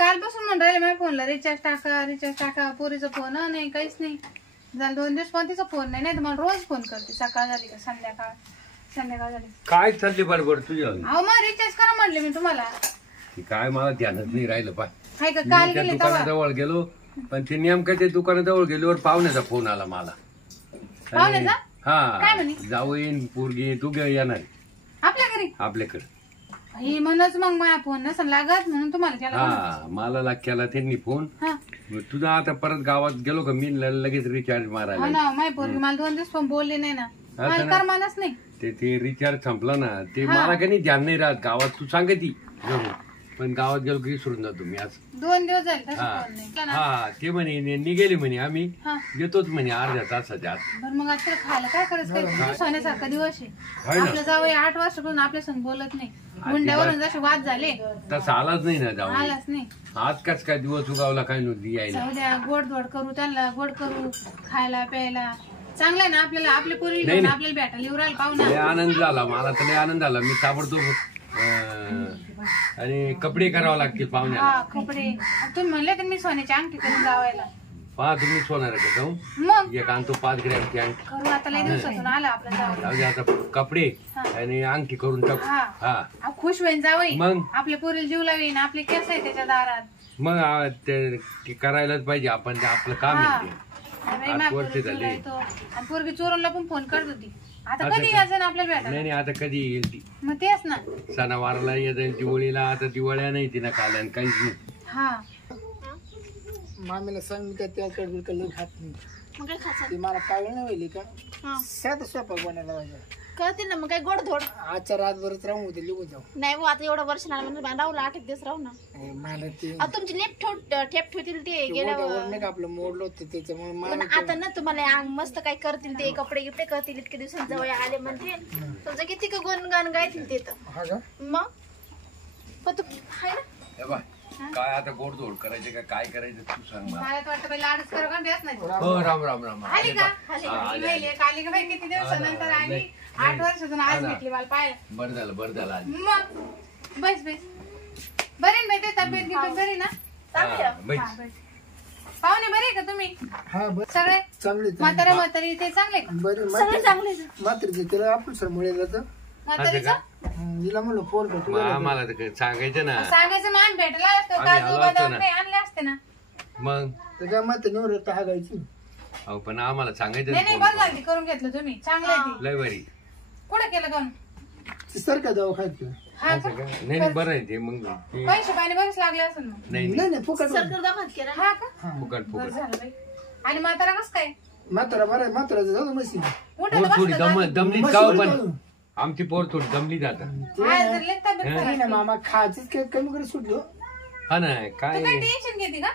कालपासून म्हणून राहिले माझ्या फोनला रिचार्ज टाका पोरीचा फोन नाही काहीच नाही झालं 2 दिवस पण तिचा फोन नाही तर मला रोज फोन करते सकाळ झाली का संध्याकाळ झाली काय चालली बरोबर तुझ्या अहो मग रिचार्ज करा म्हणले मी तुम्हाला काय मला ध्यानच नाही राहिलं पाय हाय का काल गेले दुकानाजवळ गेलो पण ते नेमकं ते दुकानाजवळ गेल्यावर पाहुण्याचा फोन आला मला पाहुण्याचा हा जाऊ येईन पोरगी तू येणार आपल्या घरी आपल्याकडे म्हणूनच मग माझा फोन नसेल लागत म्हणून तुम्हाला केला हा मला केला त्यांनी फोन तुझा आता परत गावात गेलो का मी लगेच रिचार्ज मारायला ना माझी पोरगी मला 2 दिवस फोन बोलले नाही ना मला करमानच नाही ते रिचार्ज संपला ना ते मला काही ध्यान नाही राहत गावात तू सांगती पण गावात गेलो की विसरून जातो मी आज 2 दिवस झाले हा ते म्हणे निघेले म्हणे आम्ही येतोच म्हणे अर्ध्या तासाच्या आत बरं मग आता खायला काय करायचं सोन्यासारखा दिवस आहे आपलं जावई 8 वर्षापासून आपल्या संग बोलत नाही मुंड्यावरून जसे वाद झाले तसं आलाच नाही ना जाऊ आलाच नाही आज कस काय दिवस उगावला काय नव्हती यायला उद्या गोड करू त्यांना गोड करू खायला प्यायला चांगलं आहे ना आपल्याला आपली पोरी आपल्याला भेटायला येऊ राहिला पाहुणा आनंद झाला मला तर आनंद झाला मी ताबडतोब आणि कपडे करावं लागतील पाहुण्याला कपडे तुम्ही म्हणले तर मी सोन्याची अंगठी करून जावायला पहा तुम्ही सोनार का जाऊ मग एक आणतो 5 ग्रॅमची अंगठी करू आता लय दिवसातून आला आपला आता कपडे आणि अंगठी करून टाकू हा खुश होईन जावई मग आपल्या पोरीला जीव लावीन आपले केस आहे त्याच्या दारात मग ते करायलाच पाहिजे आपण आपलं काम आहे 8 वर्ष झाले आणि पोरगी चोरूनला पण फोन करत होती आता कधी यायचं आपल्याला भेटायला नाही आता कधी येईल ती मग तेच ना सणावाराला येईल दिवाळीला आता दिवाळ्या नाही तिला काल काहीच नाही हा मामीला सांग मी त्या बिलकुल खात नाही मला काढलं नाही व्हायली का साधा स्वयंपाक बनायला पाहिजे कळते ना मग काय गोड धोड आजच्या रातभरच राहून होते लिहून जाऊ नाही वो आता एवढं वर्ष म्हणजे राहू 8 दिवस राहू ना मला ते तुमची ठेप ठेवतील ते गेल्यावर नाही का आपलं मोडलं होतं त्याच्यामुळे आता ना तुम्हाला मस्त काय करतील ते कपडे गिपडे करतील इतके दिवसांत जवळ आले म्हणतील तुमचं किती का गुणगान गायतील ते तर मग पण तू हाय ना काय आता गोडधोड करायचे का काय करायचं तू सांग मला वाटतं लाडच करू का बेस नाही हो राम राम राम आली का काली का बाई किती दिवसानंतर आली 8 वर्षातून आज भेटली मला पाहायला बरं झालं मग बस बरी ना ते तब्येत गिब्येत बरी ना पाहुणे बरे का तुम्ही सगळे चांगले म्हातारी ते चांगले सगळे चांगले म्हातारी तिला आपण सर मुळे हिला म्हणलं फोन करतो आम्हाला सांगायचं ना सांगायचं मान भेटला असतो काजू बदाम काही आणले असते ना मग त्याच्या मत निवडत हागायची अहो पण आम्हाला सांगायचं नाही बरं झाली करून घेतलं तुम्ही चांगलं लय बरी कुठं केलं कोण सारखा दवाखान्यात नाही बरं आहे ते मग पैसे पाणी बरेच लागले असेल मग नाही फुकट हा का फुकट झालं बाई आणि म्हातारा कसं काय म्हातारा बरं म्हातारा जाऊ मशीन थोडी दमली गाव पण आमची पोर थोडी दमली जातात मामा खायचं कमी करे सुटलो हा ना काय टेन्शन घेते का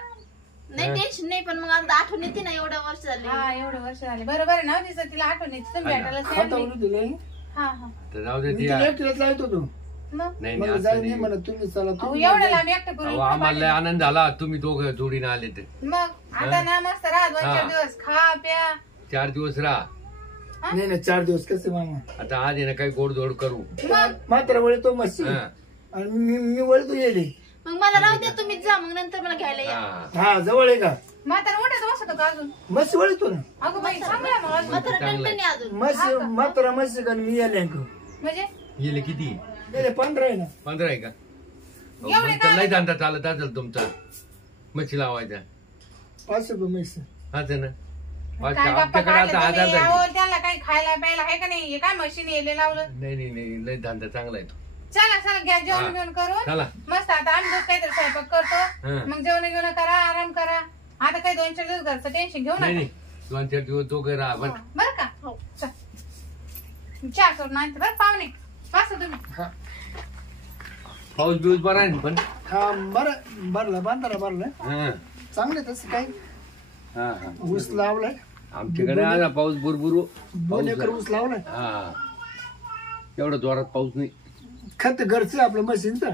नाही टेन्शन नाही पण मग आता आठवण येते ना एवढं वर्ष झाले एवढं वर्ष झाले बरोबर आहे ना तिचं तिला आठवण येते तुम्ही भेटायला जाऊ दे आम्हाला आनंद झाला तुम्ही दोघं जोडीने आले ते मग आता ना मस्त राहा 2-4 दिवस खा प्या 4 दिवस राहा नाही 4 दिवस कसे मामा आता आज आहे ना काही गोडधोड करू मात्र वळतो मस्त आणि मी वळतो येले मग मला राहू द्या तुम्हीच जा मग नंतर मला घ्यायला या हा जवळ आहे का म्हातारा उठत बसतो का अजून मस्त वळतो ना अगं बाई चांगला मग म्हातारा टणटणी अजून मस्त मात्र मस्त का मी आले म्हणजे गेले किती 15 आहे ना 15 आहे का नाही धंदा चालत असेल तुमचा मच्छी लावायचा 5 रुपये म्हैस हाच ना त्याला काही खायला प्यायला आहे का नाही काय मशीन येले लावलं नाही लय धंदा चांगला आहे तो चला घ्या जेवण घेऊन करून मस्त आता आम्ही काहीतरी स्वयंपाक करतो मग जेवण घेऊन करा आराम करा आता काही 2-4 दिवस घरचं टेन्शन घेऊ नका 2-4 दिवस तो राहा बरं का हो चहा करून आणते बरं पाहुणे बसा तुम्ही पाऊस बिऊस बरा आहे पण हा बरं भरलं बांधारा भरलं चांगलं तसं काही ऊस लावलाय आमच्याकडे आला पाऊस बुरबुरू 2 एकर ऊस लावलाय एवढा जोरात पाऊस नाही खत घरचं आपलं मशीनचं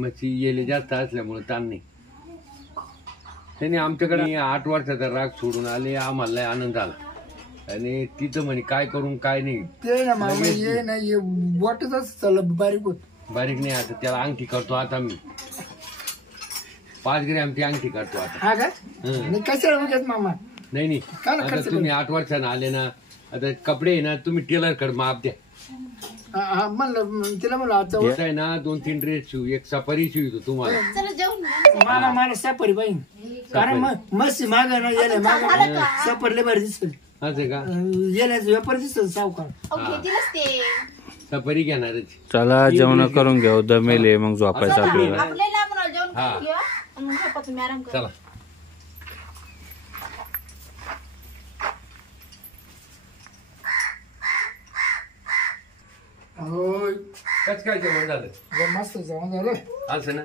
मच्छी येले जास्त असल्यामुळे ताण नाही त्यांनी आमच्याकडे 8 वर्षाचा राग सोडून आले आम्हाला आनंद झाला आणि तिथं म्हणे काय करून काय नाही ते ना मामा ये नाही बोटच चाललं बारीक होत बारीक नाही आता त्याला अंगठी करतो आता मी 5 ग्रॅमची अंगठी काढतो आता. हा का हं. नाही कशाला उगाच मामा नाही काय ना आता खर्च तुम्ही 8 वर्षानं आले ना, आता कपडे आहे ना तुम्ही टेलर कडे माप द्या. म्हणलं तिला म्हणलं आता येत आहे ना 2-3 ड्रेस शिव, एक सफारी शिवतो तुम्हाला. चला जेवण घ्या. मामा मला सापरी पाहिजे कारण मस्त माग ना गेल्या माग सापरले बरं दिसेल असं का गेल्याच व्यापार दिसेल सावकार. अहो, घेतीलच ते. सफारी घेणारच. चला जेवण करून घेऊ दमेले मग झोपायचं आपल्याला. आपल्याला आपण जेवण हा. करून घ्या आणि मग झोपा तुम्ही आराम करा. चला. होय कच काय जेवण झालं मस्त जेवण झालं. असं ना,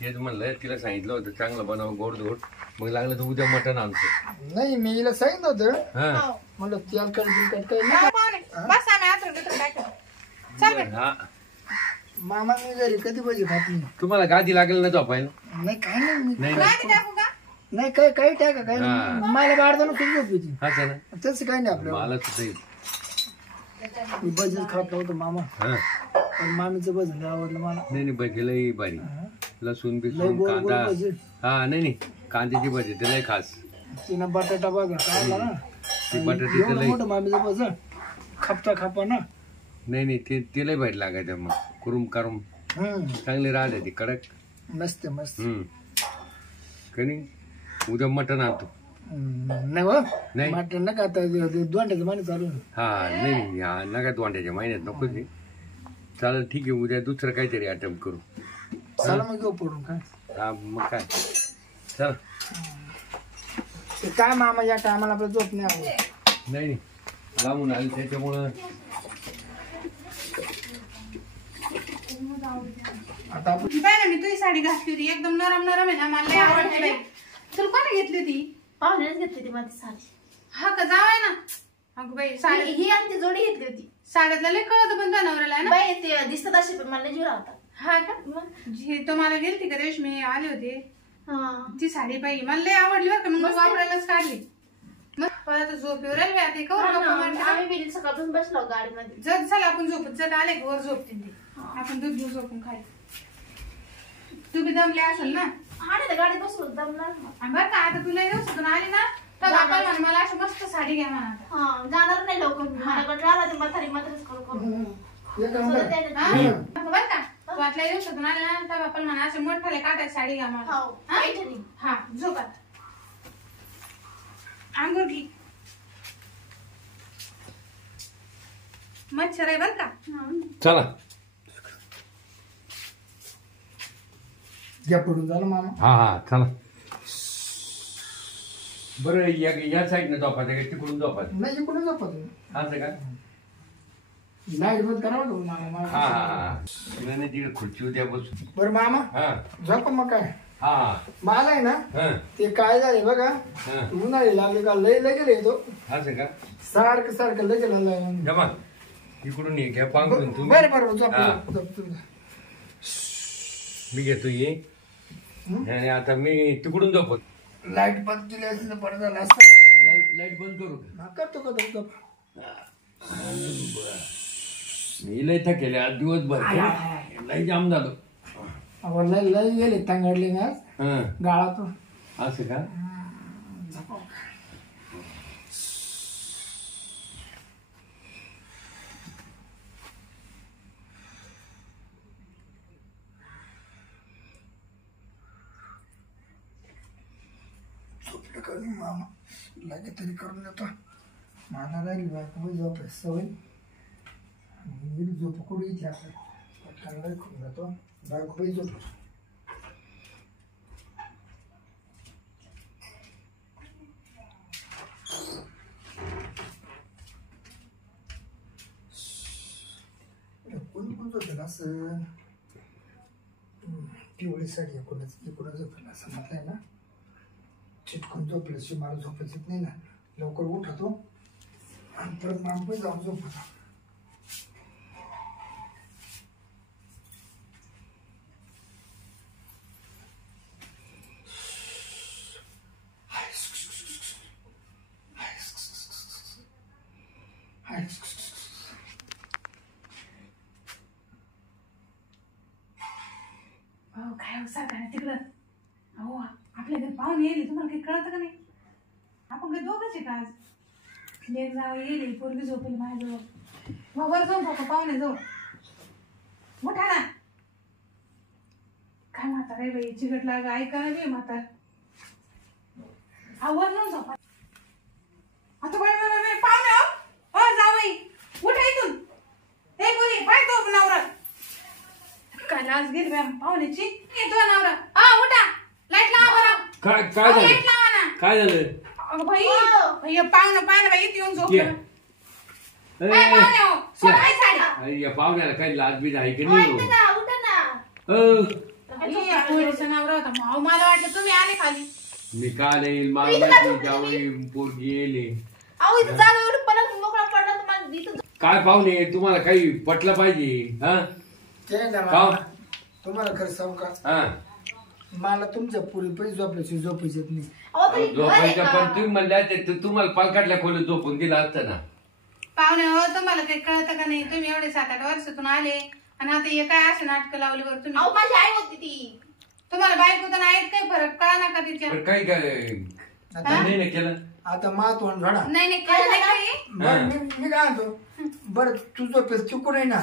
तेच म्हणलं तिला सांगितलं होतं चांगलं बनव गोड धोड, मग लागलं तर उद्या मटण आणतो. नाही मी हिला सांगितलं होतं हा हो. म्हणलं तेल कट काही नाही. बस आम्ही आतून बितून टाकू. हा. मामा मी घरी कधी पाहिजे खात नाही. तुम्हाला गादी लागेल ना झोपायला? नाही काय नाही मी नाही गाडी टाकू का? नाही काय काही टाका काय हा. मला बाळताना खूप झोप येते. असं ना, तसं काही नाही आपल्याला. मला सुद्धा येईल. मी बजेट खात नव्हतं मामा हा. पण मामीचं बजेट आवडलं मला. नाही नाही भजी बारी, लसूण लय बिसून गोड गोड कांदा. भजी. हा नाही नाही, कांद्याची भजी लय खास. तिनं बटाटा बघा काढला ना ती बटाटी एवढं लय, मोठं मामीचं बजेट खापा ना. नाही नाही ते लय भारी लागायचं मग कुरुम करून चांगली राहते ती कडक. मस्त मस्त. कणी उद्या मटण आणतो. नाही हो नाही. मटण नका आता दोंड्याचं माने चालू आहे. हा नाही हा नका दोंड्याच्या महिन्यात नको ते. चालेल ठीक आहे, उद्या दुसरं काहीतरी अटेम्प्ट करू. चला मग घेऊ पडून काय. हा मग काय, चला. ते काय मामा या टायमाला आपलं झोप नाही आवडत. नाही नाही लांबून आली त्याच्यामुळं. आता आपण बाई ना, मी तुझी साडी घातली होती एकदम नरम नरम आहे ना, मला लय आवडते बाई. तुला कोणी घेतली होती? पाहुण्यानेच घेतली होती माझी साडी. हा का, जावाय ना. अगं बाई साडी ही आणि ती जोडी घेतली होती. साड्यातला लय कळत पण नवऱ्याला आहे ना. बाई ते दिसतात असे पण मला जीव राहतात. हा का, जी तुम्हाला गेलती का दिवशी मी आले होते हा. ती साडी बाई मला लय आवडली बरं का, मग वापरायलाच काढली. मग परत झोप येऊ राहिली आता, कवर गप्पा मारते. आम्ही बिल सकाळपासून बसलो गाडीमध्ये. जर चला आपण झोपत जर आले वर झोपते ते, आपण दूध दूध झोपून खाली. तू बी दमले असेल ना. हा नाही गाडीत बसलो दमणार मग. आणि बरं का, आता तुला दिवसातून आली ना तर आपण म्हण मला अशी मस्त साडी घ्या म्हणा आता. हा जाणार नाही लवकर मी. मला कंटाळा आला ते म्हातारीच करू. एक काम स्वतः कर. त्याने- हा? बरं का, तू आतल्या दिवसातून आली ना तर आपण म्हणा असे मोठाले काटायची साडी घ्या मला. हो, हा? पैठणी. हा झोप आता. अंघोळ घे. मच्छर आहे बरं का. चला. घ्या पडून झालं मामा. हा हा चला. बरं या साईडने झोपायचं का तिकडून झोपायचं? नाही इकडून झोपा तुम्ही. असं का? लाईट बंद करावं का मामा हा मला. हा नाही तिकडे खुर्ची उद्या बसू. बरं मामा हा झोपा मग काय. हा मला आहे ना हा ते काय झाले बघा हा. उन्हाळी लागले का लय लगेल तो असं का? सारखं लगेल. जमा इकडून ये घ्या पांघरून तुम्ही. बरं बरं झोप हा. झोप तुम्ही. मी घेतो ये. आणि आता मी तिकडून झोपत. लाईट बंद केली असेल तर बरं झालं असतं मामा. लाईट बंद करू का? हा, करतो का झोप. मी लय थकेले आज दिवसभर. लय जाम झालो. अहो, लय गेले तांगडले ना हा गाळातून. असं का? झोपलं का नाही मामा लागे तरी करून देतो. मला राहील बायको झोप आहे सवय. झोप कुठे इथे आपण करून जातो बायको झोप. कोण झोपेल असं पिवळी साडी इकडं झोपेल असं म्हटलंय ना. चिटकून झोपल्याशी मला झोपच येत नाही ना. लवकर उठतो आणि परत मामा जाऊन झोपतो. हो काय हो सारखा तिकडं. अहो आपल्या घरी पाहुणे येईल तुम्हाला काही कळतं का नाही? आपण काही दोघंच आहे का आज? लेक जावं येईल पोरगी झोपेल माझ्याजवळ. मग वर जाऊन झोपा पाहुणे जाऊ. मोठा ना काय म्हातार आहे बाई चिकट लाग ऐका बी म्हातार. वर जाऊन झोपा. आता पाहुणे हो जावई उठा इथून. हे पुरी पाय तो नवरा काय लाज घेत पाहुण्याची. येतो नवरा. उठा लाईट लावा बरं. काय लाईट लावा ना. काय झालं? अगं बाई पाहुणं पाहिलं बाई इथे येऊन झोपलं. ए, पाहुणे हो सोडा ही साडी. अरे, या पाहुण्याला काही लाज बीज आहे की अहो, नाही? ऐका ना, उठा ना. पोरीचा नवरा होता. अहो, मला वाटलं तुम्ही आले खाली. मी काल येईल मला माहिती जावई पोरगी येईल. अहो इथं जागा एवढं पडत मोकळा पडला तुम्हाला इथं. काय पाहुणे तुम्हाला काही पटलं पाहिजे हा? ते ना पाहू. मला तुम्हाला खरं सांगू का हा मला तुमच्या पुरी पैसे झोपल्याची झोपायची येत नाही. अहो तरी घर आहे झोपायचं का? पण तुम्ही म्हणल्या तुम्हाला पालकातल्या खोलीत झोपून दिला असतं ना. पाहुणे हो तुम्हाला काही कळतं का नाही? तुम्ही एवढे 7-8 वर्षातून आले आणि आता हे काय असं नाटकं लावली बरं तुम्ही. अहो माझी आई होती ती. तुम्हाला बायकोतून आहेत काही फरक कळा ना का तिच्या? पण काही काय नाही ना केलं. आता मातवण झोडा नाही नाही केलं नाही काही. बरं मी काय म्हणतो बरं तू झोपेल चुकून आहे ना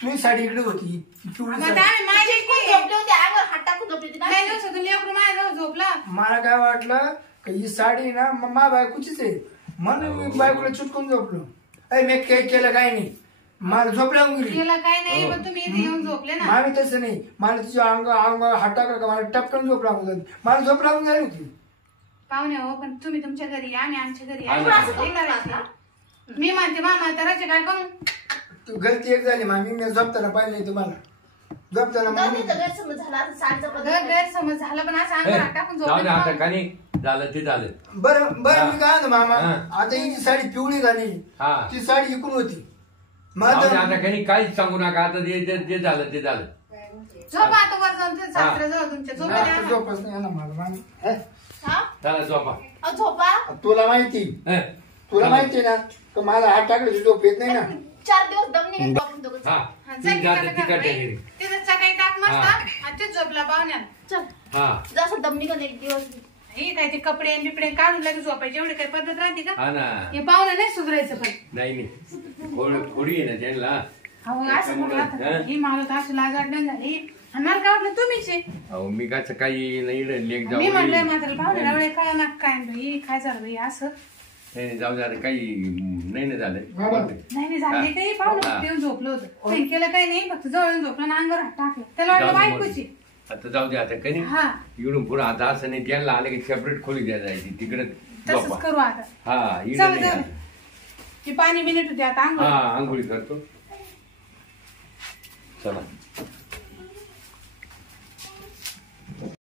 तुझी साडी इकडे होती पिवळी मग साडी. आता आम्ही माझी झोपली होती अंगावर हात टाकून झोपली होती ना. नाही दिवसातून लेकरू माझ्याजवळ झोपला. मला काय वाटलं का ही साडी ना मा बायकोचीच आहे म्हणून मी बायकोला चुटकून झोपलो. अरे मी काही केलं काय नाही मला झोप लागून गेली. तिला काय नाही पण तुम्ही इथे येऊन झोपले ना. मला तसं नाही मला तुझ्या अंग हात टाकलं का मला टपकन झोप लागून जाते. मला झोप लागून झाली होती. पाहुणे हो पण तुम्ही तुमच्या घरी या आम्ही आमच्या घरी या. आम्ही असं काही करायचं. मी म्हणते मामा तराचे काय करू. तू गलती एक झाली मामी मी झोपताना पाहिलं नाही तुम्हाला झोपताना जाऊ मामी दे, इथं गैरसमज झाला आता साडीचा बदल. गैरसमज झाला पण असं अंगावर हात टाकून जाऊ दे झोपले आता पाहुणे. का नाही झालं ते झालं. बरं बरं मी काय म्हणतो मामा हा. आता ही साडी पिवळी झाली हा ती साडी इकून होती जाऊ दे माझं आता काही काहीच सांगू नका. आता जे झालं ते झालं. झोपा आता वर जाऊन ते सासऱ्याजवळ तुमच्या झोपा द्या ना. झोपच नाही ना मला मामी. हे? हा? चला झोपा. अहो झोपा. तुला माहिती हं. तुला माहिती ना तर मला हात टाकल्याची झोप येत नाही ना. 4 दिवस दम निघत आपण दोघं. हा हा, ती जा जाते तिकडे तिकडच्या घरी. घरी. तिथं सकाळी टाक मस्त हा. आणि ते झोपला पाहुण्याला. चल हा जसं दम निघत एक दिवस. हे काय ते कपडे आणि बिपडे काढून लगेच झोपायचे एवढी काही पद्धत राहते का? हा ना. हे पाहुणं नाही सुधारायचं पण. नाही थोडी आहे ना त्यांना. अहो असं कुठं हा? राहतं? ही मला तर अशी लाज वाटण झाली आणि मला काय वाटलं तुम्हीच आहे. अहो मी कसं काही नाही लेख जाऊ मी म्हणलंय नाही मात्र पाहुण्याला एवढे काय ना काय बाई काय झालं बाई असं नाही, जाऊ दे काही नाही ना झालं. बाबा. नाही झाले काही पाहुणं हा. येऊन झोपलं होतं काही केलं काही नाही फक्त जवळ येऊन झोपलं आणि अंगावर हात टाकलं त्याला वाटलं जाऊ दे बायकोची. आता जाऊ दे आता काही हा इकडून पुढे आता असं नाही त्यांना आलं की सेपरेट खोली द्या जायची तिकडे तसंच झोपा. करू आता. हा इकडे जाऊ नाही दे आता. ती पाणी बिनीट होते आता अंगावर. हा आंघोळी करतो. चला